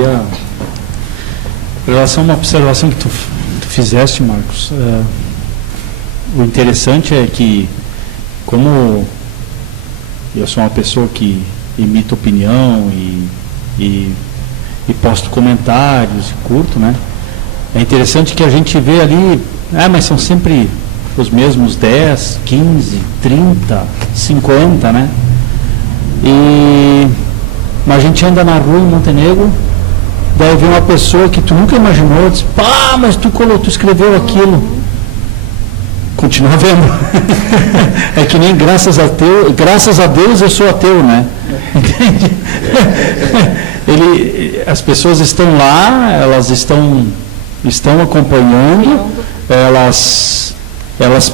queria... Em relação a uma observação que tu fizeste, Marcos, o interessante é que, como eu sou uma pessoa que emite opinião e posto comentários e curto, né? É interessante que a gente vê ali, mas são sempre os mesmos 10, 15, 30, 50, né? Mas a gente anda na rua em Montenegro, daí vem uma pessoa que tu nunca imaginou, diz, pá, mas tu escreveu aquilo. Continua vendo. É que nem graças a Deus eu sou ateu, né? Entende? As pessoas estão lá, elas estão acompanhando, elas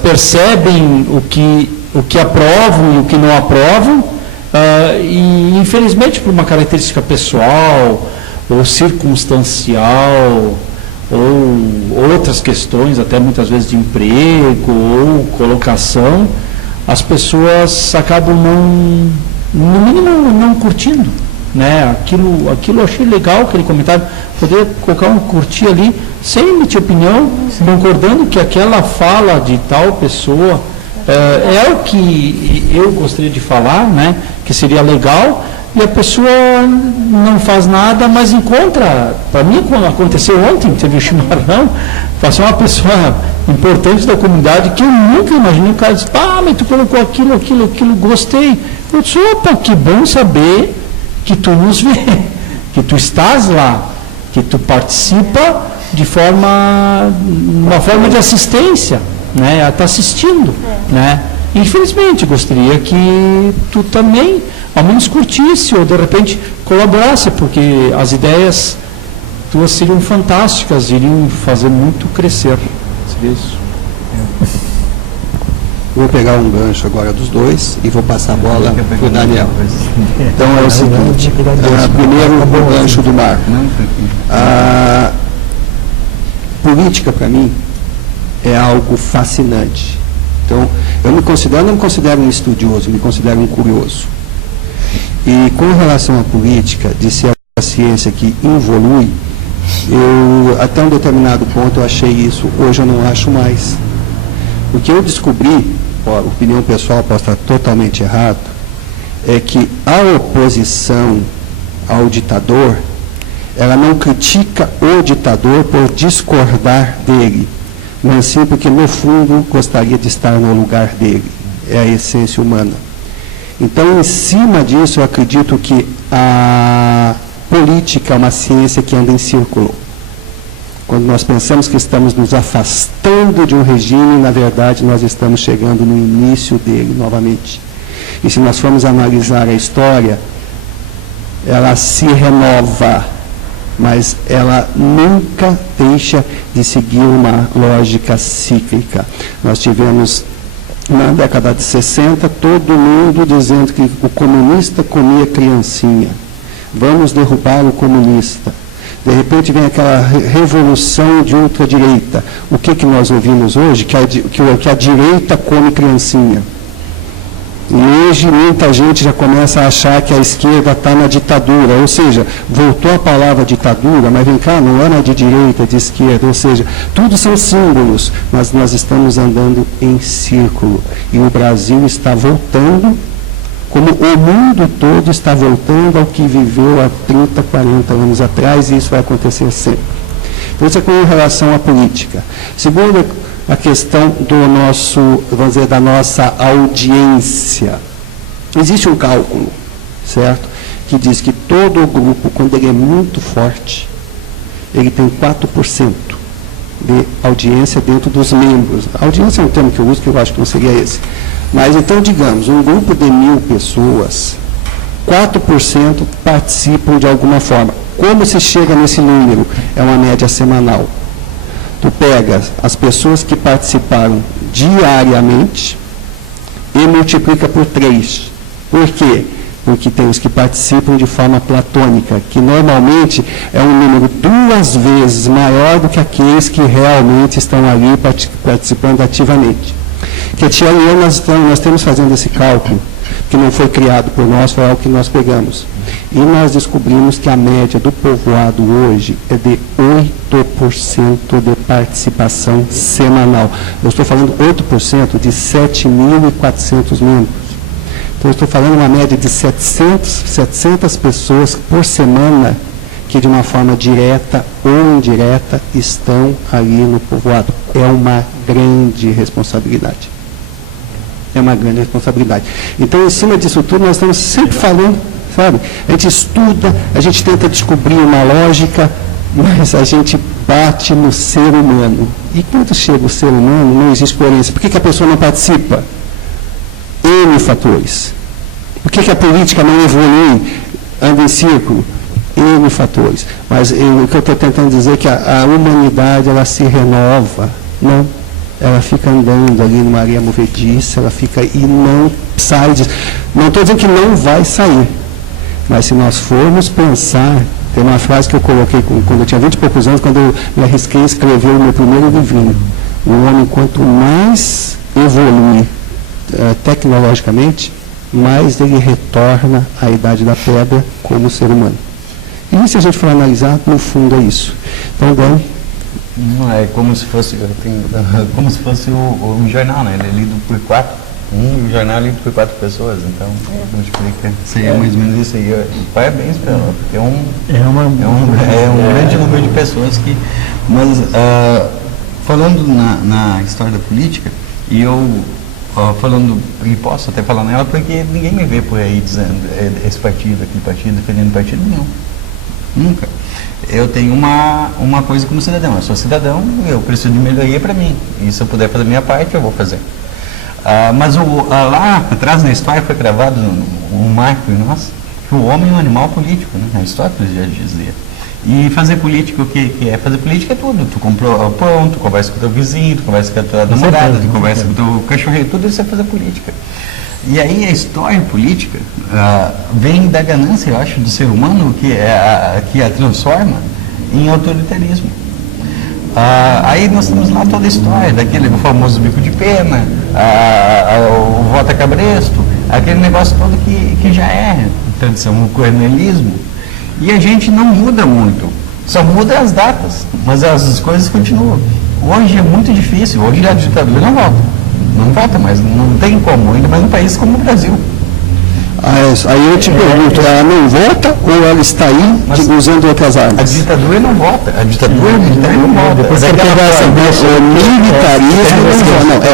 percebem o que aprovam e o que não aprovam, e infelizmente por uma característica pessoal ou circunstancial ou outras questões, até muitas vezes de emprego ou colocação, as pessoas acabam no mínimo não curtindo, né? Aquilo eu achei legal, aquele comentário, poder colocar curtir ali, sem emitir opinião, concordando que aquela fala de tal pessoa é o que eu gostaria de falar, né? Que seria legal, e a pessoa não faz nada, mas encontra. Para mim, quando aconteceu ontem, teve o chimarrão, passou uma pessoa importante da comunidade que eu nunca imaginei. O cara disse, mas tu colocou aquilo, gostei. Eu disse, opa, que bom saber que tu nos vê, que tu estás lá, que tu participa uma forma de assistência, né? Está assistindo, né? Infelizmente, gostaria que tu também, ao menos curtisse ou de repente colaborasse, porque as ideias tuas seriam fantásticas, iriam fazer muito crescer. Seria isso. Vou pegar um gancho agora dos dois e vou passar a bola para o Daniel. Então é o seguinte, primeiro o gancho do Marco. A política, para mim, é algo fascinante. Então, eu não me considero um estudioso, me considero um curioso. E com relação à política, de ser a ciência que evolui, até um determinado ponto eu achei isso, hoje eu não acho mais. O que eu descobri, opinião pessoal, posso estar totalmente errado, é que a oposição ao ditador, ela não critica o ditador por discordar dele, mas sim porque, no fundo, gostaria de estar no lugar dele. É a essência humana. Então, em cima disso, eu acredito que a política é uma ciência que anda em círculo. Quando nós pensamos que estamos nos afastando de um regime, na verdade, nós estamos chegando no início dele novamente. E se nós formos analisar a história, ela se renova, mas ela nunca deixa de seguir uma lógica cíclica. Nós tivemos, na década de 60, todo mundo dizendo que o comunista comia criancinha. Vamos derrubar o comunista. De repente vem aquela revolução de ultradireita. O que nós ouvimos hoje? Que a direita come criancinha. E hoje muita gente já começa a achar que a esquerda está na ditadura, ou seja, voltou a palavra ditadura, mas vem cá, não era de direita, de esquerda, ou seja, tudo são símbolos, mas nós estamos andando em círculo. E o Brasil está voltando, como o mundo todo está voltando ao que viveu há 30, 40 anos atrás, e isso vai acontecer sempre. Então, isso é com relação à política. Segundo, a questão do nosso, vamos dizer, da nossa audiência. Existe um cálculo, certo? Que diz que todo o grupo, quando ele é muito forte, ele tem 4% de audiência dentro dos membros. A audiência é um termo que eu uso, que eu acho que não seria esse. Mas, então, digamos, um grupo de 1000 pessoas, 4% participam de alguma forma. Como se chega nesse número? É uma média semanal. Tu pega as pessoas que participaram diariamente e multiplica por 3. Por quê? Porque tem os que participam de forma platônica, que normalmente é um número 2 vezes maior do que aqueles que realmente estão ali participando ativamente. Que Tiago e eu, nós estamos fazendo esse cálculo, que não foi criado por nós, foi algo que nós pegamos. E nós descobrimos que a média do povoado hoje é de 8% de participação semanal. Eu estou falando 8% de 7.400 membros. Então, eu estou falando uma média de 700 pessoas por semana que, de uma forma direta ou indireta, estão ali no povoado. É uma grande responsabilidade. É uma grande responsabilidade. Então, em cima disso tudo, nós estamos sempre falando, sabe? A gente estuda, a gente tenta descobrir uma lógica, mas a gente bate no ser humano. E quando chega o ser humano, não existe coerência. Por que a pessoa não participa? N fatores. Por que a política não evolui, anda em círculo? N fatores. Mas o que eu estou tentando dizer é que a humanidade, ela se renova. Não. Ela fica andando ali numa areia movediça, ela fica e não sai disso. Não estou dizendo que não vai sair. Mas se nós formos pensar, tem uma frase que eu coloquei quando eu tinha 20 e poucos anos, quando eu me arrisquei a escrever o meu primeiro livrinho. O homem, quanto mais evolui tecnologicamente, mais ele retorna à idade da pedra como ser humano. E se a gente for analisar, no fundo é isso. Então, Dani? Não, é como se fosse, como se fosse um jornal, né? Ele é lido por 4. Um jornal é lido por 4 pessoas, então multiplica. Seria mais ou menos isso aí. Parabéns para ela, porque é um grande número de pessoas que. Mas falando na história da política, e eu falando, e posso até falar nela, porque ninguém me vê por aí dizendo esse partido, aquele partido, defendendo partido nenhum. Nunca. Eu tenho uma coisa como cidadão. Eu sou cidadão, eu preciso de melhoria para mim. E se eu puder fazer a minha parte, eu vou fazer. Mas lá atrás na história foi gravado um marco em nós, que o homem é um animal político, né? Aristóteles já dizia. E fazer política, o que é? Fazer política é tudo. Tu comprou pão, tu conversa com o teu vizinho, tu conversa com a tua namorada, tu conversa com o teu cachorrinho, tudo isso é fazer política. E aí a história política vem da ganância, eu acho, do ser humano que a transforma em autoritarismo. Aí nós temos lá toda a história daquele famoso bico de pena, o voto a cabresto, aquele negócio todo que já é tradição, o coronelismo. E a gente não muda muito, só muda as datas, mas as coisas continuam. Hoje é muito difícil, hoje a ditadura não volta. Não volta mais, não tem como, ainda mais num país como o Brasil. Aí eu te pergunto, ela não volta ou ela está aí usando outras armas? A ditadura não volta, a ditadura militar não volta.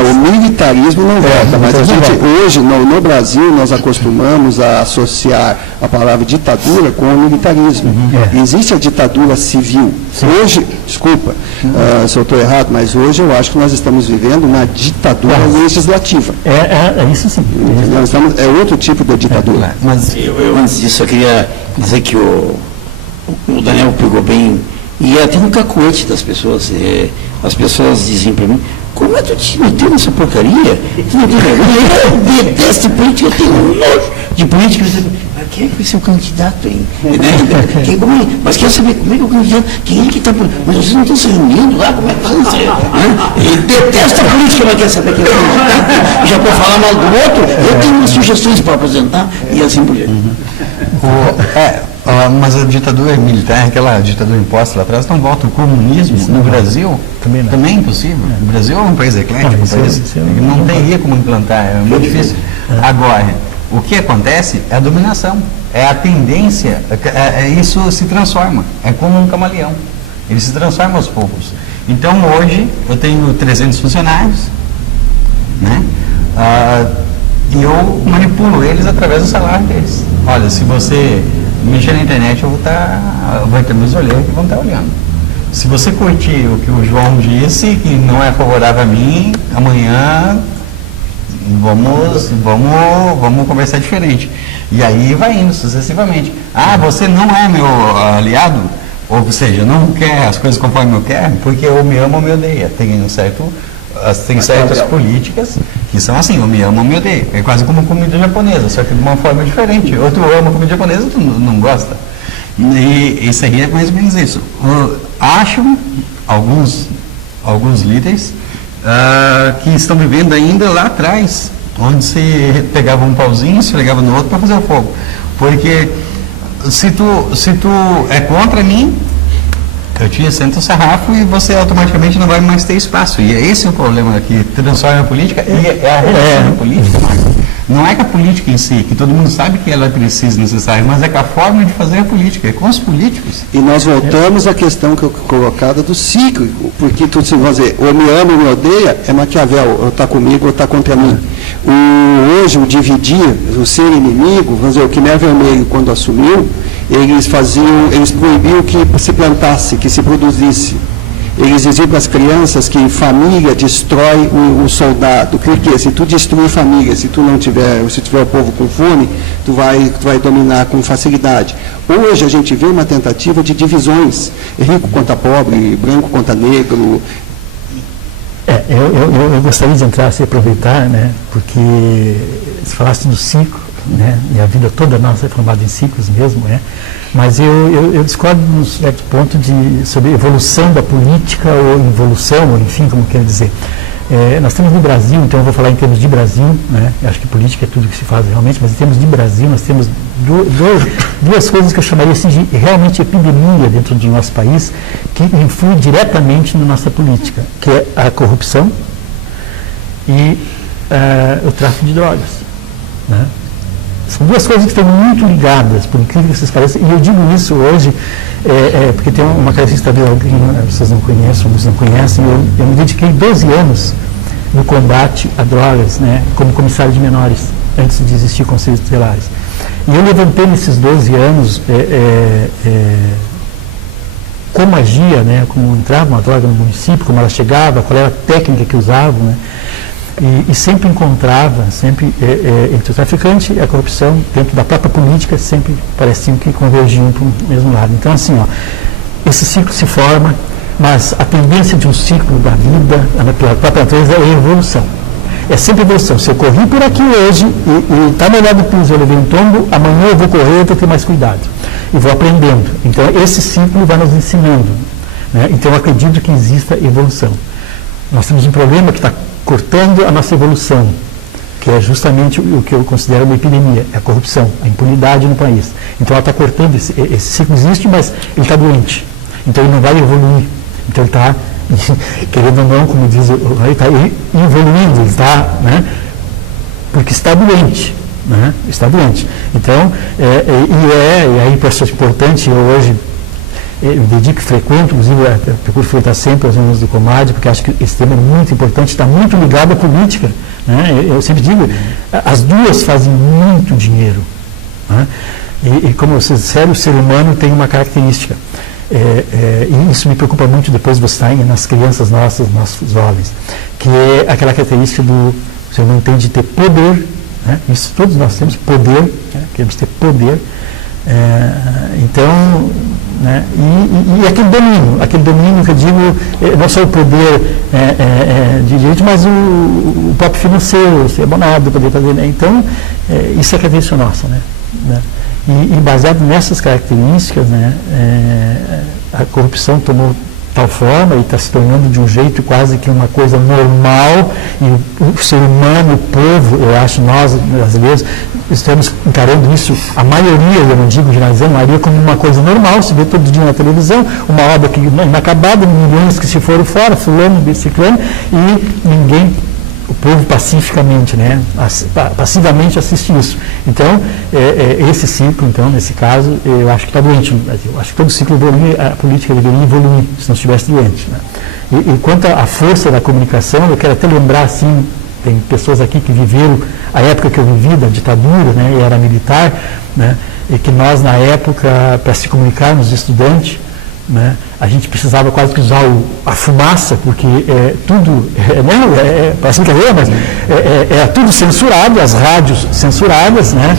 O militarismo não volta, mas a gente hoje, no Brasil, nós acostumamos a associar a palavra ditadura com o militarismo. Existe a ditadura civil. Hoje, desculpa se eu estou errado, mas hoje eu acho que nós estamos vivendo uma ditadura legislativa. É isso sim. É outro tipo de ditadura. Mas eu antes disso, eu queria dizer que o Daniel pegou bem, e até no cacoete das pessoas. As pessoas dizem para mim, como é que tu te meteu nessa porcaria? Tu não tem vergonha? Eu detesto política, eu tenho nojo de política. Mas quem é que vai ser o candidato, hein? Mas quer saber como é que é o candidato? Quem é que está... Mas vocês não estão se reunindo lá? Como é que está? Ele detesta a política, mas quer saber quem é o candidato? Já para falar mal do outro, eu tenho umas sugestões para apresentar e assim por diante. Mas a ditadura militar, aquela ditadura imposta lá atrás, não volta. O comunismo no Brasil também é impossível. O Brasil é um país eclético, não teria como implantar, é muito difícil. Agora, o que acontece é a dominação, é a tendência, isso se transforma, é como um camaleão, ele se transforma aos poucos. Então hoje eu tenho 300 funcionários, né? E eu manipulo eles através do salário deles. Olha, se você mexer na internet, vai ter meus olheiros que vão estar olhando. Se você curtir o que o João disse, que não é favorável a mim, amanhã vamos conversar diferente. E aí vai indo sucessivamente. Você não é meu aliado, ou seja, não quer as coisas conforme eu quero, porque eu me amo ou me odeia. Tem certas políticas que são assim, eu me amo ou me odeio. É quase como comida japonesa, só que de uma forma diferente. Outro ama comida japonesa, outro não gosta. E isso aí é mais ou menos isso. Acham alguns líderes que estão vivendo ainda lá atrás, onde se pegava um pauzinho, se pegava no outro para fazer o fogo. Porque se tu é contra mim, eu te sento o sarrafo e você automaticamente não vai mais ter espaço. E esse é o problema que transforma a política, e é a relação política, Marcos. Não é que a política em si, que todo mundo sabe que ela é precisa, necessária, mas é que a forma de fazer a política, é com os políticos. E nós voltamos à questão que eu colocada do ciclo, porque tu, se vamos dizer, ou me ama ou me odeia, é Maquiavel, ou está comigo ou está contra mim. Hoje, o dividir, o ser inimigo, vamos dizer, o Khmer Vermelho, quando assumiu, eles proibiam que se plantasse, que se produzisse. Eles diziam para as crianças que família destrói o soldado. Porque se tu destruir família, se tu tiver o povo com fome, tu vai dominar com facilidade. Hoje a gente vê uma tentativa de divisões, rico contra pobre, branco contra negro. Eu gostaria de entrar, se aproveitar, né, porque você falasse do ciclo, né, e a vida toda nossa é formada em ciclos mesmo, né, mas eu discordo num certo ponto sobre evolução da política, ou involução, ou enfim, como quer dizer. Nós temos no Brasil, então eu vou falar em termos de Brasil, né, acho que política é tudo que se faz realmente, mas em termos de Brasil nós temos duas coisas que eu chamaria assim, de realmente epidemia dentro do nosso país, que influem diretamente na nossa política, que é a corrupção e o tráfico de drogas, né? São duas coisas que estão muito ligadas, por incrível que vocês pareçam, e eu digo isso hoje porque tem uma característica que vocês não conhecem, muitos não conhecem. Eu me dediquei 12 anos no combate a drogas, né, como comissário de menores, antes de existir conselhos tutelares. E eu levantei nesses 12 anos como agia, né, como entrava uma droga no município, como ela chegava, qual era a técnica que usavam, né. E sempre encontrava, entre o traficante e a corrupção, dentro da própria política, sempre pareciam que convergiam para o mesmo lado. Então, assim, esse ciclo se forma, mas a tendência de um ciclo da vida, pela própria natureza, é a evolução. É sempre evolução. Se eu corri por aqui hoje e está melhor do piso, eu levei um tombo, amanhã eu vou correr, eu vou ter mais cuidado. E vou aprendendo. Então, esse ciclo vai nos ensinando, né? Então, eu acredito que exista evolução. Nós temos um problema que está cortando a nossa evolução, que é justamente o que eu considero uma epidemia, é a corrupção, a impunidade no país. Então ela está cortando, esse ciclo existe, mas ele está doente. Então ele não vai evoluir. Então ele está, querendo ou não, como diz o Raí, está evoluindo, ele está, né, porque está doente. Né, está doente. Então, e aí, pessoa importante, eu hoje eu me dedico e frequento, inclusive procuro frequentar sempre as reuniões do Comad, porque acho que esse tema é muito importante, está muito ligado à política, né? Eu sempre digo, as duas fazem muito dinheiro, né? E como vocês disseram, o ser humano tem uma característica, e isso me preocupa muito depois de você estar nas crianças nossas, nossos jovens, que é aquela característica do ser humano tem de ter poder, né? Isso todos nós temos poder, né? Queremos ter poder, então, né, e aquele domínio que eu digo, não só o poder de direito, mas o próprio financeiro, ser abonado, poder fazer, né? Então, isso é característica nossa, né? E baseado nessas características, né, a corrupção tomou tal forma e está se tornando de um jeito quase que uma coisa normal, e o ser humano, o povo, eu acho, nós brasileiros, estamos encarando isso, a maioria, eu não digo generalizando, a maioria como uma coisa normal, se vê todo dia na televisão, uma obra que inacabada, milhões que se foram fora, fulano, biciclano, e ninguém, o povo pacificamente, né, passivamente assiste isso. Então, esse ciclo, então, nesse caso, eu acho que está doente. Eu acho que todo ciclo evolui, a política deveria evoluir, se não estivesse doente, né. E quanto à força da comunicação, eu quero até lembrar, assim, tem pessoas aqui que viveram a época que eu vivi, da ditadura, né, e era militar, né, e que nós, na época, para se comunicarmos, estudantes, né, a gente precisava quase que usar a fumaça, porque tudo, parece brincadeira, mas era tudo censurado, as rádios censuradas, né,